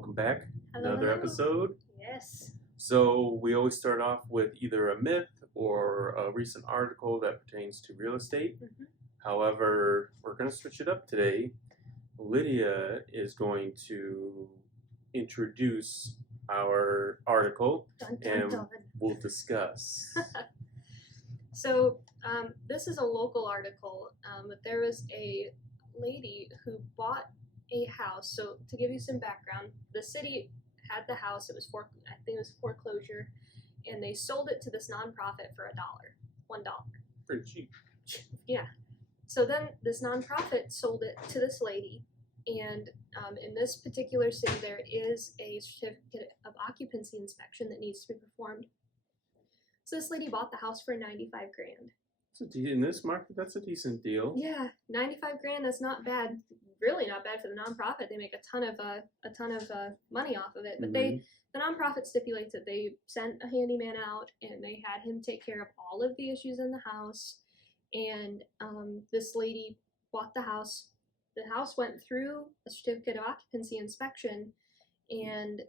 welcome back. Hello, Another hello. episode. Yes. So we always start off with either a myth or a recent article that pertains to real estate. Mhm. However, we're going to switch it up today. Lydia is going to introduce our article Dun, dun, and dun. we'll discuss. So this is a local article, but there was a lady who bought a house. So to give you some background, the city had the house. I think it was foreclosure, and they sold it to this nonprofit for $1. Pretty cheap. Yeah. So then this nonprofit sold it to this lady, and in this particular city, there is a certificate of occupancy inspection that needs to be performed. So this lady bought the house for $95,000. In this market, that's a decent deal. Yeah, $95,000. That's not bad. Really not bad for the nonprofit. They make a ton of money off of it. But the nonprofit stipulates that they sent a handyman out and they had him take care of all of the issues in the house. And this lady bought the house. The house went through a certificate of occupancy inspection, and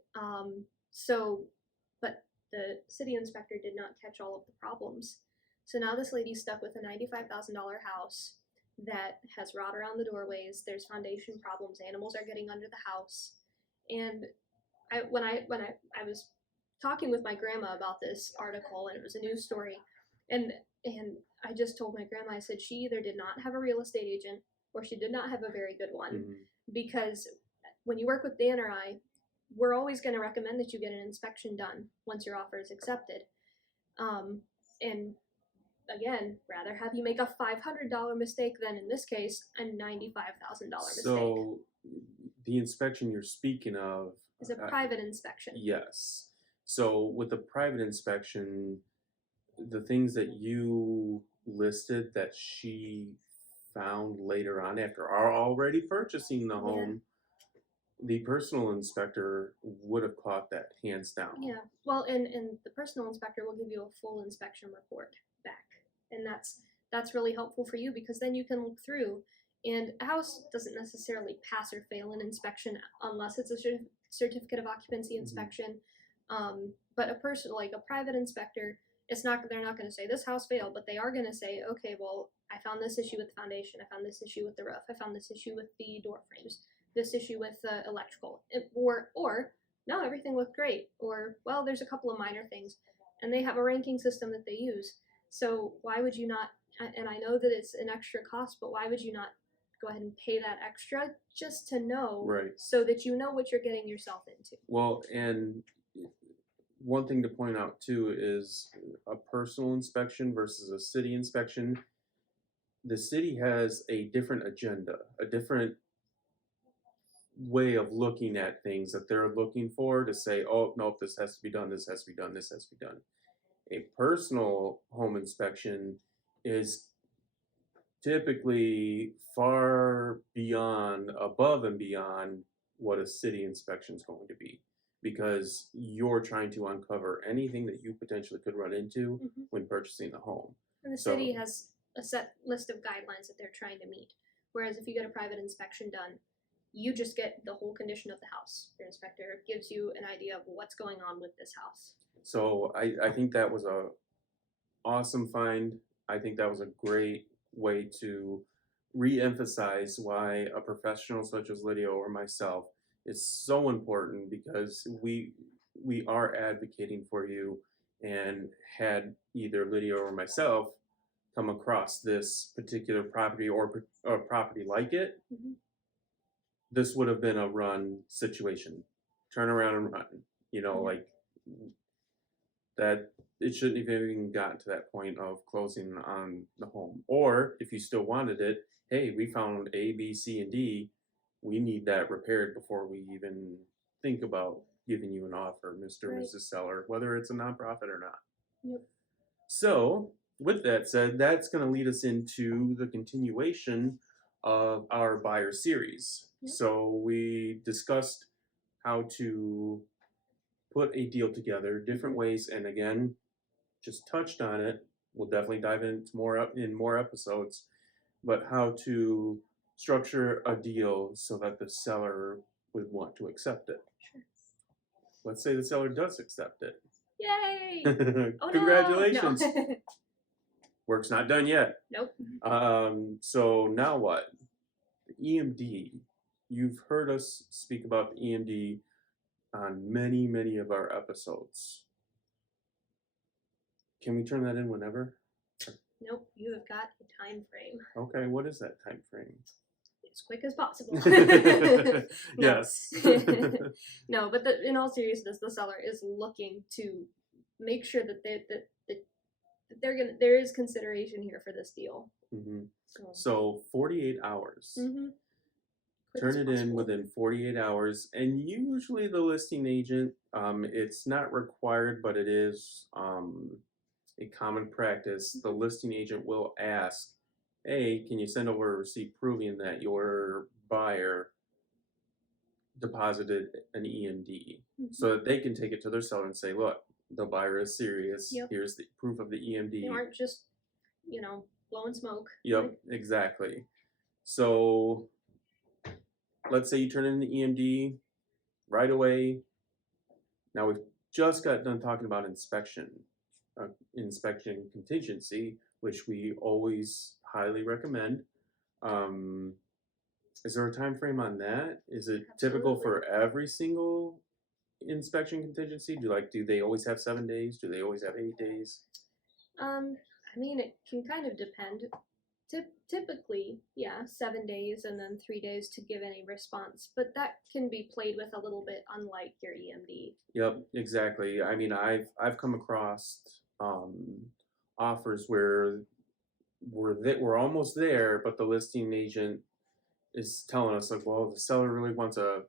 but the city inspector did not catch all of the problems. So now this lady's stuck with a $95,000 house that has rot around the doorways. There's foundation problems. Animals are getting under the house. And when I was talking with my grandma about this article, and it was a news story, and I just told my grandma, I said she either did not have a real estate agent or she did not have a very good one, because when you work with Dan or I, we're always going to recommend that you get an inspection done once your offer is accepted. And again, rather have you make a $500 mistake than, in this case, a $95,000 mistake. So the inspection you're speaking of is a private inspection. Yes. So with the private inspection, the things that you listed that she found later on after already purchasing the home, the personal inspector would have caught that hands down. Yeah. Well, and the personal inspector will give you a full inspection report back. And that's really helpful for you, because then you can look through, and a house doesn't necessarily pass or fail an inspection unless it's a certificate of occupancy inspection. But a person, like a private inspector, they're not going to say this house failed, but they are going to say, okay, well, I found this issue with the foundation, I found this issue with the roof, I found this issue with the door frames, this issue with the electrical, or no, everything looked great, or well, there's a couple of minor things, and they have a ranking system that they use. So why would you not, and I know that it's an extra cost, but why would you not go ahead and pay that extra just to know, right, so that you know what you're getting yourself into? Well, and one thing to point out too is a personal inspection versus a city inspection. The city has a different agenda, a different way of looking at things that they're looking for to say, oh, nope, this has to be done, this has to be done, this has to be done. A personal home inspection is typically far above and beyond what a city inspection is going to be, because you're trying to uncover anything that you potentially could run into when purchasing a home. And the city has a set list of guidelines that they're trying to meet. Whereas if you get a private inspection done, you just get the whole condition of the house. Your inspector gives you an idea of what's going on with this house. So I think that was a awesome find. I think that was a great way to re-emphasize why a professional such as Lydia or myself is so important, because we are advocating for you, and had either Lydia or myself come across this particular property or a property like it, this would have been a run situation. Turn around and run. Like that, it shouldn't have even gotten to that point of closing on the home. Or if you still wanted it, hey, we found A, B, C, and D. We need that repaired before we even think about giving you an offer, Mr. or Mrs. Seller, whether it's a nonprofit or not. Yep. So with that said, that's going to lead us into the continuation of our buyer series. Yep. So we discussed how to put a deal together, different ways, and again, just touched on it. We'll definitely dive into more episodes, but how to structure a deal so that the seller would want to accept it. Sure. Let's say the seller does accept it. Yay! Oh Congratulations. no! No. Work's not done yet. Nope. So now what? The EMD. You've heard us speak about the EMD on many, many of our episodes. Can we turn that in whenever? Nope. You have got a time frame. Okay, what is that time frame? As quick as possible. Yes. No, but in all seriousness, the seller is looking to make sure that there is consideration here for this deal. Mm-hmm. So 48 hours. Mm-hmm. Turn it in within 48 hours, and usually the listing agent, it's not required, but it is a common practice. The listing agent will ask, hey, can you send over a receipt proving that your buyer deposited an EMD, so that they can take it to their seller and say, look, the buyer is serious. Yep. Here's the proof of the EMD. They aren't just, blowing smoke. Yep, exactly. So let's say you turn in the EMD right away. Now we've just got done talking about inspection contingency, which we always highly recommend. Is there a time frame on that? Is it typical for every single inspection contingency? Do they always have 7 days? Do they always have 8 days? It can kind of depend. Typically, 7 days and then 3 days to give any response, but that can be played with a little bit, unlike your EMD. Yep, exactly. I've come across offers where we're almost there, but the listing agent is telling us like, well, the seller really wants a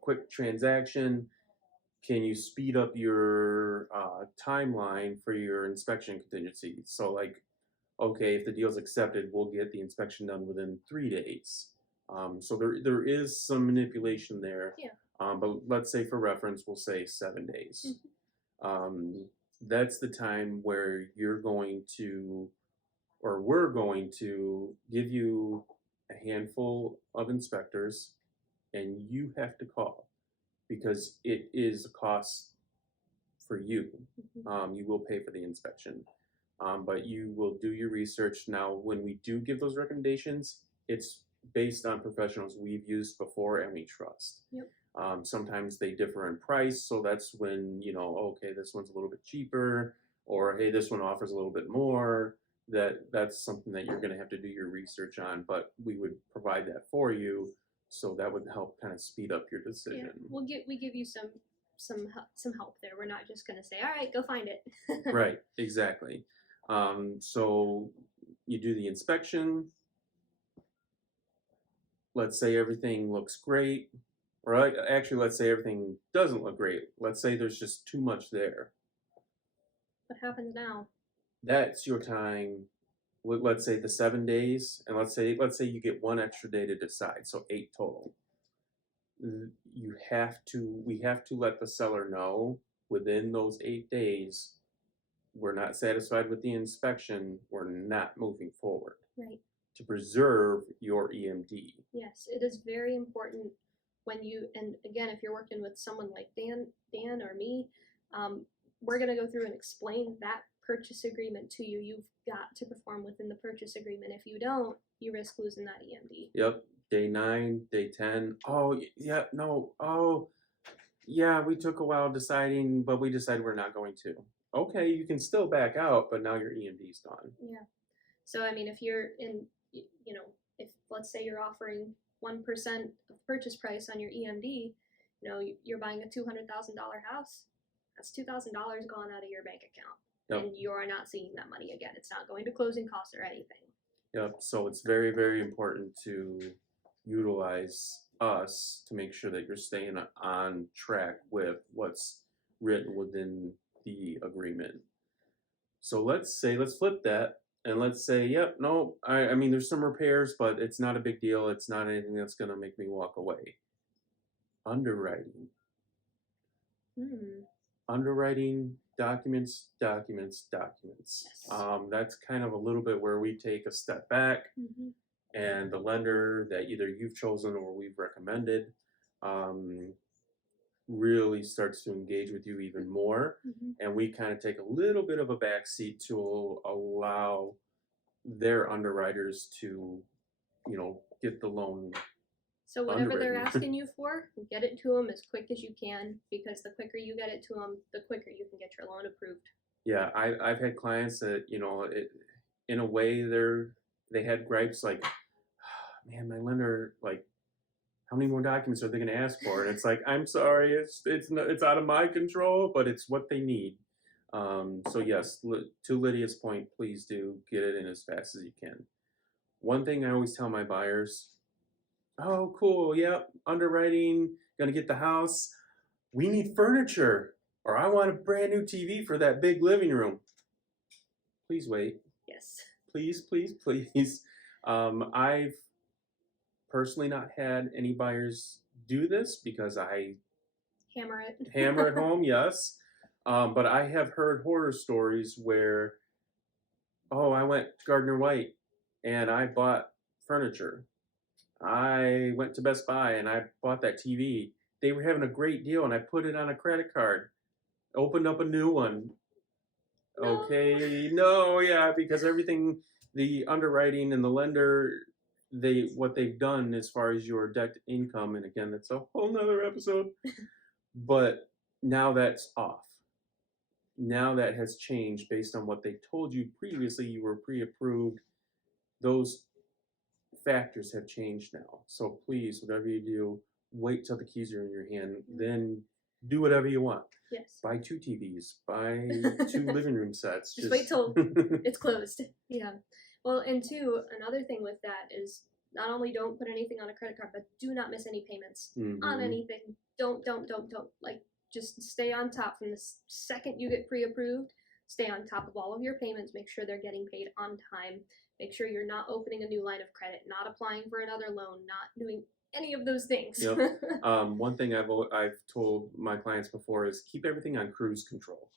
quick transaction. Can you speed up your timeline for your inspection contingency? So like, okay, if the deal's accepted, we'll get the inspection done within 3 days. So there is some manipulation there. Yeah. But let's say for reference, we'll say 7 days. Mm-hmm. That's the time where we're going to give you a handful of inspectors, and you have to call because it is a cost for you. Mm-hmm. You will pay for the inspection. But you will do your research. Now, when we do give those recommendations, it's based on professionals we've used before and we trust. Yep. Sometimes they differ in price, so that's when, okay, this one's a little bit cheaper, or hey, this one offers a little bit more. That's something that you're going to have to do your research on, but we would provide that for you, so that would help kind of speed up your decision. Yeah, we give you some help there. We're not just going to say, all right, go find it. Right, exactly. So you do the inspection. Let's say everything looks great, or actually, let's say everything doesn't look great. Let's say there's just too much there. What happens now? That's your time. Let's say the 7 days, and let's say you get 1 extra day to decide, so 8 total. We have to let the seller know within those 8 days, we're not satisfied with the inspection, we're not moving forward. Right. To preserve your EMD. Yes, it is very important when and again, if you're working with someone like Dan or me, we're going to go through and explain that purchase agreement to you. You've got to perform within the purchase agreement. If you don't, you risk losing that EMD. Yep. Day 9, day 10. Oh, yeah, no. Oh, yeah, we took a while deciding, but we decided we're not going to. Okay, you can still back out, but now your EMD's gone. Yeah. So, if you're if let's say you're offering 1% of purchase price on your EMD, you're buying a $200,000 house, that's $2,000 gone out of your bank account. Yep. And you are not seeing that money again. It's not going to closing costs or anything. Yep. So it's very, very important to utilize us to make sure that you're staying on track with what's written within the agreement. So let's flip that, and let's say, yep, no, I mean, there's some repairs, but it's not a big deal. It's not anything that's going to make me walk away. Underwriting. Underwriting, documents. Yes. That's kind of a little bit where we take a step back, and the lender that either you've chosen or we've recommended, um, really starts to engage with you even more. Hmm. And we kind of take a little bit of a backseat to allow their underwriters to, get the loan So whatever they're underwritten. asking you for, get it to them as quick as you can, because the quicker you get it to them, the quicker you can get your loan approved. Yeah, I've had clients that, in a way they had gripes like, man, my lender, like, how many more documents are they going to ask for? And it's like, I'm sorry, it's out of my control, but it's what they need. So yes, to Lydia's point, please do get it in as fast as you can. One thing I always tell my buyers, oh, cool, yep, underwriting, gonna get the house. We need furniture, or I want a brand new TV for that big living room. Please wait. Yes. Please, please, please. I've personally not had any buyers do this because I Hammer it. hammer at home, yes. But I have heard horror stories where, oh, I went Gardner White and I bought furniture. I went to Best Buy and I bought that TV. They were having a great deal and I put it on a credit card, opened up a new one. No. Okay, no, yeah, because everything, the underwriting and the lender, what they've done as far as your debt to income, and again, that's a whole nother episode, but now that's off. Now that has changed based on what they told you previously. You were pre-approved. Those factors have changed now. So please, whatever you do, wait till the keys are in your hand. Then do whatever you want. Yes. Buy 2 TVs. Buy 2 living room sets. Just wait till it's closed. Yeah. Well, and two, another thing with that is not only don't put anything on a credit card, but do not miss any payments on anything. Don't. Like, just stay on top from the second you get pre-approved. Stay on top of all of your payments. Make sure they're getting paid on time. Make sure you're not opening a new line of credit, not applying for another loan, not doing any of those things. Yep. One thing I've told my clients before is keep everything on cruise control.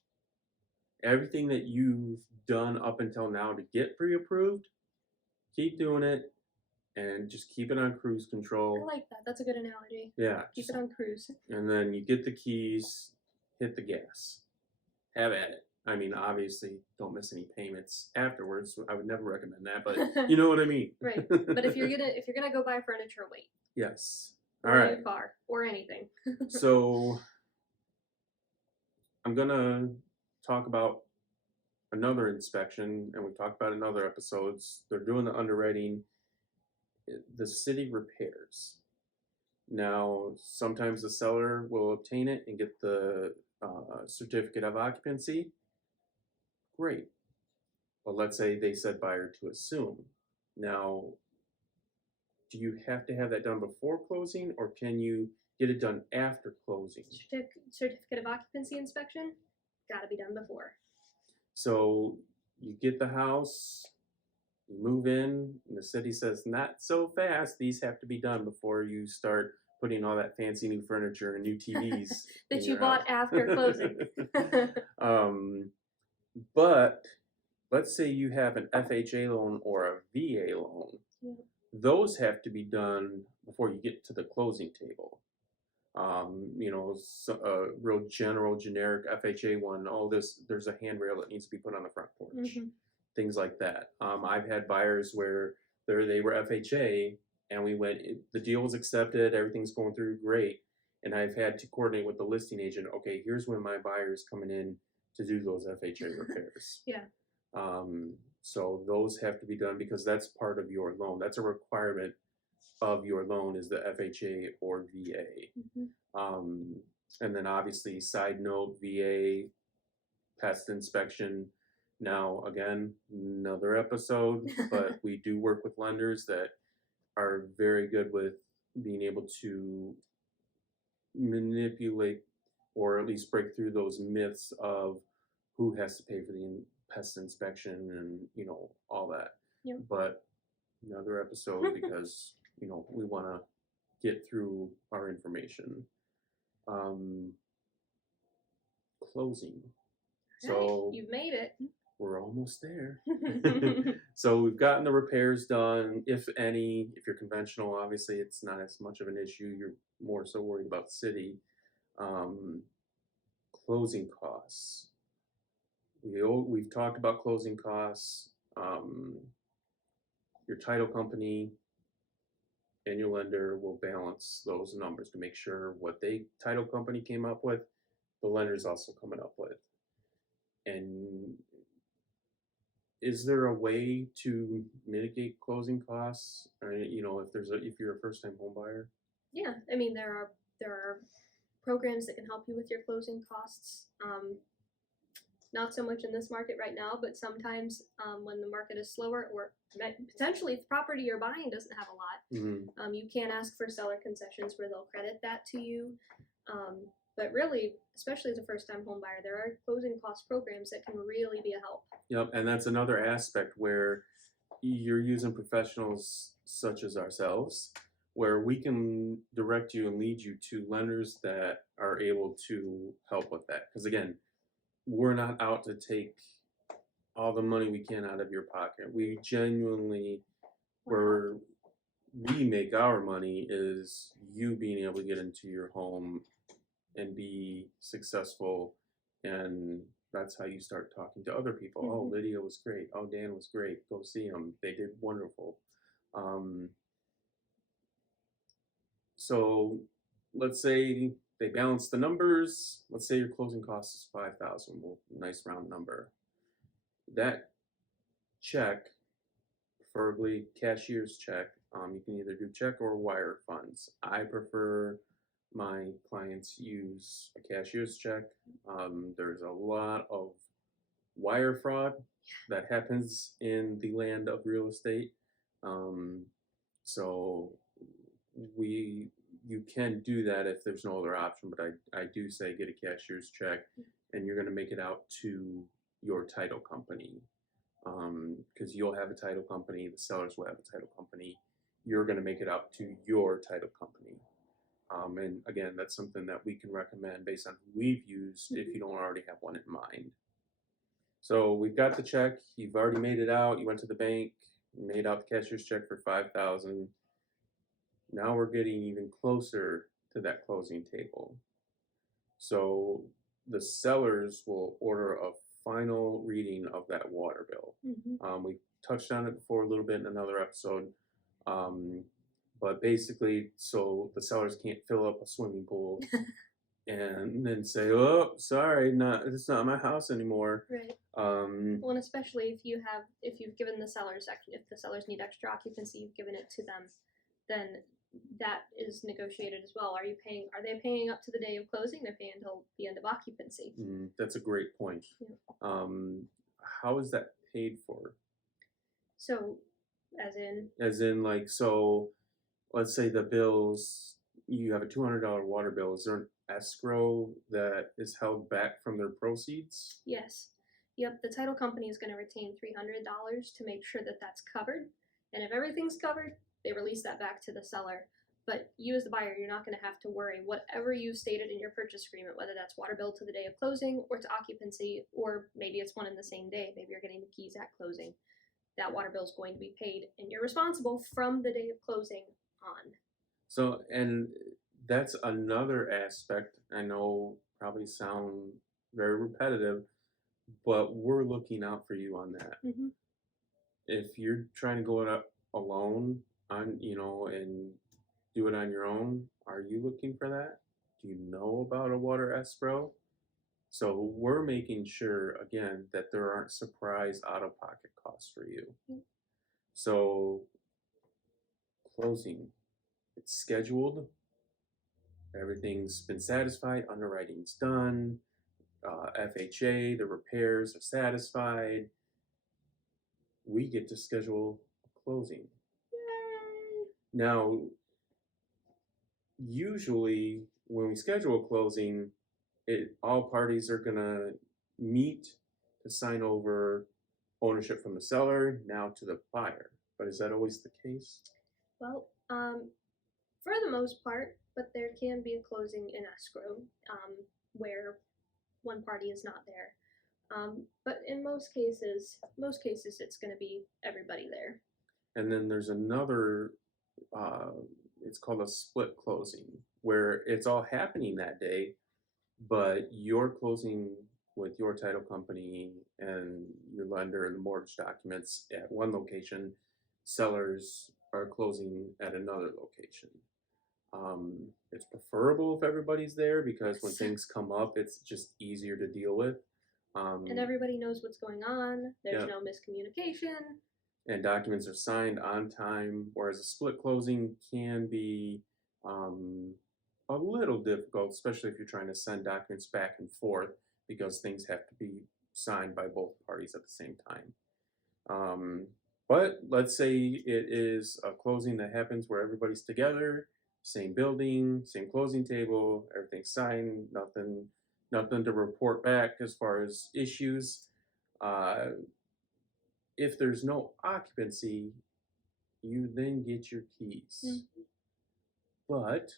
Everything that you've done up until now to get pre-approved, keep doing it, and just keep it on cruise I control. like that. That's a good analogy. Yeah. Keep it on cruise. And then you get the keys, hit the gas, have at it. I mean, obviously, don't miss any payments afterwards. I would never recommend that, but you know what I mean. Right. But if you're gonna go buy furniture, wait. Yes. Or All right. a new car or anything. So I'm gonna talk about another inspection, and we talked about in other episodes. They're doing the underwriting. The city repairs. Now, sometimes the seller will obtain it and get the certificate of occupancy. Great. But let's say they said buyer to assume. Now, do you have to have that done before closing, or can you get it done after closing? Certificate of occupancy inspection, gotta be done before. So you get the house, you move in, and the city says, not so fast. These have to be done before you start putting all that fancy new furniture and new TVs that you bought after closing. But let's say you have an FHA loan or a VA loan. Yeah. Those have to be done before you get to the closing table. A real general, generic FHA one. There's a handrail that needs to be put on the front porch. Things like that. I've had buyers where they were FHA, and we went. The deal was accepted. Everything's going through great, and I've had to coordinate with the listing agent. Okay, here's when my buyer's coming in to do those FHA repairs. Yeah. So those have to be done because that's part of your loan. That's a requirement of your loan is the FHA or VA. And then obviously, side note, VA pest inspection. Now, again, another episode, but we do work with lenders that are very good with being able to manipulate or at least break through those myths of who has to pay for the pest inspection and, all that. Yep. But another episode because, we want to get through our information. Closing. So right. You've made it. We're almost there. So we've gotten the repairs done, if any. If you're conventional, obviously it's not as much of an issue. You're more so worried about city. Um, Closing costs. We've talked about closing costs. Your title company and your lender will balance those numbers to make sure what they title company came up with, the lender's also coming up with. And is there a way to mitigate closing costs? Or, if you're a first time home buyer? Yeah, I mean there are programs that can help you with your closing costs. Not so much in this market right now, but sometimes when the market is slower, or potentially if the property you're buying doesn't have a lot, you can ask for seller concessions where they'll credit that to you. But really, especially as a first-time home buyer, there are closing cost programs that can really be a help. Yep, and that's another aspect where you're using professionals such as ourselves, where we can direct you and lead you to lenders that are able to help with that. Because again, we're not out to take all the money we can out of your pocket. We genuinely, where we make our money is you being able to get into your home and be successful, and that's how you start talking to other people. Oh, Lydia was great. Oh, Dan was great. Go see them. They did wonderful. So let's say they balance the numbers. Let's say your closing cost is 5,000. Well, nice round number. That check, preferably cashier's check. You can either do check or wire funds. I prefer my clients use a cashier's check. There's a lot of wire fraud that happens in the land of real estate. So you can do that if there's no other option, but I do say get a cashier's check, and you're going to make it out to your title company, because you'll have a title company, the sellers will have a title company, you're going to make it out to your title company. And again, that's something that we can recommend based on who we've used if you don't already have one in mind. So we've got the check, you've already made it out, you went to the bank, made out the cashier's check for 5,000. Now we're getting even closer to that closing table. So the sellers will order a final reading of that water bill. We touched on it before a little bit in another episode. But basically, so the sellers can't fill up a swimming pool and then say, "Oh, sorry, it's not my house anymore." Right. Well, and especially if you've given the sellers, if the sellers need extra occupancy, you've given it to them, then that is negotiated as well. Are they paying up to the day of closing? They're paying until the end of occupancy. That's a great point. Yeah. How is that paid for? So, so let's say the bills, you have a $200 water bill. Is there an escrow that is held back from their proceeds? Yes. Yep, the title company is going to retain $300 to make sure that that's covered. And if everything's covered, they release that back to the seller. But you as the buyer, you're not going to have to worry. Whatever you stated in your purchase agreement, whether that's water bill to the day of closing or to occupancy, or maybe it's one in the same day, maybe you're getting the keys at closing, that water bill is going to be paid, and you're responsible from the day of closing on. So, and that's another aspect, I know probably sound very repetitive, but we're looking out for you on that. If you're trying to go it up alone and do it on your own, are you looking for that? Do you know about a water escrow? So we're making sure, again, that there aren't surprise out-of-pocket costs for you. So closing, it's scheduled, everything's been satisfied, underwriting's done, FHA, the repairs are satisfied. We get to schedule a closing. Yay! Now, usually when we schedule a closing, all parties are gonna meet to sign over ownership from the seller now to the buyer. But is that always the case? Well, for the most part, but there can be a closing in escrow where one party is not there. But in most cases, it's going to be everybody there. And then there's another it's called a split closing, where it's all happening that day, but you're closing with your title company and your lender and the mortgage documents at one location. Sellers are closing at another location. It's preferable if everybody's there because when things come up, it's just easier to deal with. And everybody knows what's going on. There's Yeah. no miscommunication. And documents are signed on time, whereas a split closing can be a little difficult, especially if you're trying to send documents back and forth because things have to be signed by both parties at the same time. But let's say it is a closing that happens where everybody's together, same building, same closing table, everything's signed, nothing to report back as far as issues. If there's no occupancy, you then get your keys. Mm-hmm. But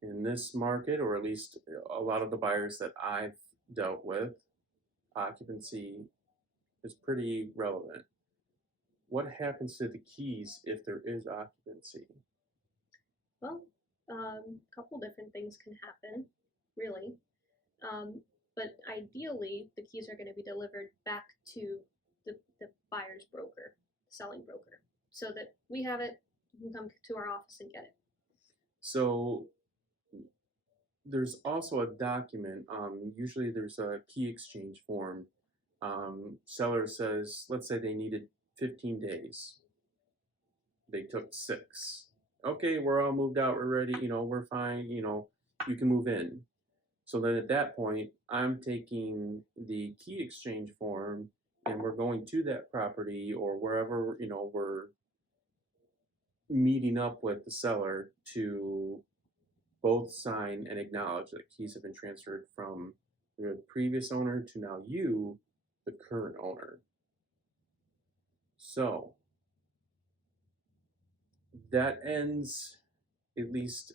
in this market, or at least a lot of the buyers that I've dealt with, occupancy is pretty relevant. What happens to the keys if there is occupancy? Well, a couple different things can happen, really. But ideally, the keys are going to be delivered back to the buyer's broker, selling broker, so that we have it, you can come to our office and get it. So there's also a document, usually there's a key exchange form. Seller says, let's say they needed 15 days. They took 6. Okay, we're all moved out, we're ready, we're fine, you can move in. So then at that point, I'm taking the key exchange form and we're going to that property or wherever, we're meeting up with the seller to both sign and acknowledge that keys have been transferred from the previous owner to now you, the current owner. So that ends, at least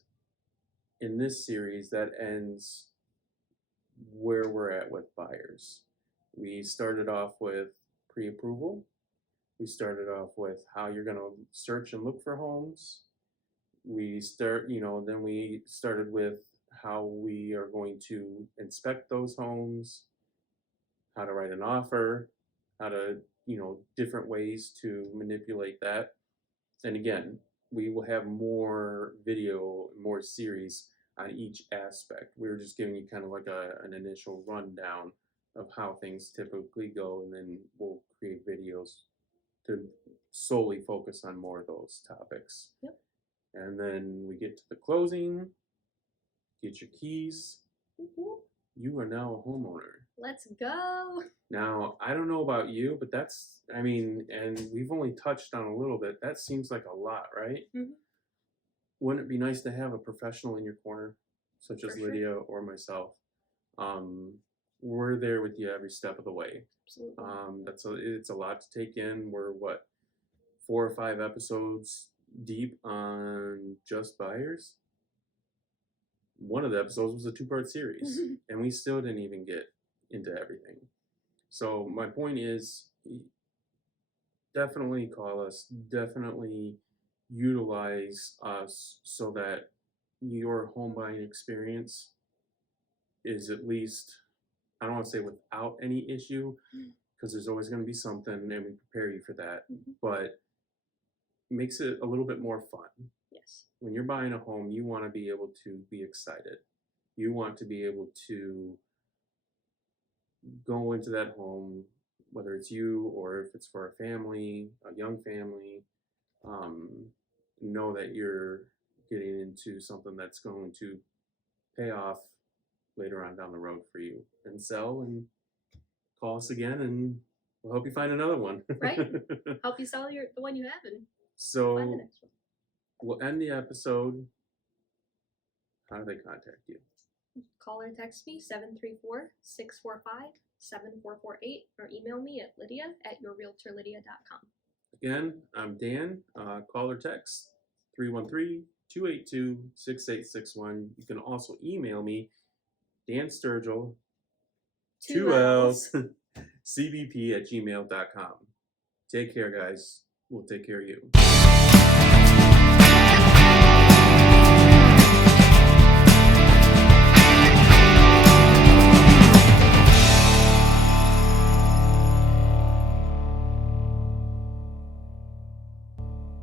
in this series, that ends where we're at with buyers. We started off with pre-approval. We started off with how you're going to search and look for homes. Then we started with how we are going to inspect those homes, how to write an offer, how to, different ways to manipulate that. And again, we will have more video, more series on each aspect. We were just giving you kind of like an initial rundown of how things typically go, and then we'll create videos to solely focus on more of those topics. Yep. And then we get to the closing, get your keys. Mm-hmm. You are now a homeowner. Let's go. Now, I don't know about you, but and we've only touched on a little bit. That seems like a lot, right? Mm-hmm. Wouldn't it be nice to have a professional in your corner, such as For sure. Lydia or myself? We're there with you every step of the way. Absolutely. It's a lot to take in. We're 4 or 5 episodes deep on just buyers. One of the episodes was a 2-part series, and we still didn't even get into everything. So my point is, definitely call us, definitely utilize us so that your home buying experience is at least, I don't want to say without any issue, because there's always going to be something, and we prepare you for that, but makes it a little bit more fun. Yes. When you're buying a home, you want to be able to be excited. You want to be able to go into that home, whether it's you or if it's for a family, a young family, know that you're getting into something that's going to pay off later on down the road for you, and sell, and call us again and we'll help you find another one. Right. Help you sell the one you have and So find the next one. we'll end the episode. How do they contact you? Call or text me 734-645-7448 or email me at lydia@yourrealtorlydia.com. Again, I'm Dan. Call or text 313-282-6861. You can also email me, Dan Sturgill, 2 L's, cbp@gmail.com. Take care, guys. We'll take care of you.